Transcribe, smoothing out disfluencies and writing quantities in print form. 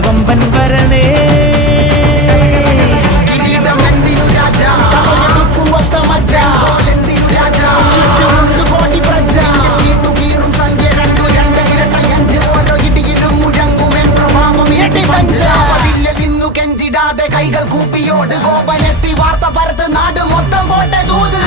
കൊമ്പൻ വരണേ. കൈകൾ കൂപ്പിയോട് കോപനെത്തി വാർത്ത പരത്ത് നാട് മൊത്തം പോട്ടെ ദൂത്.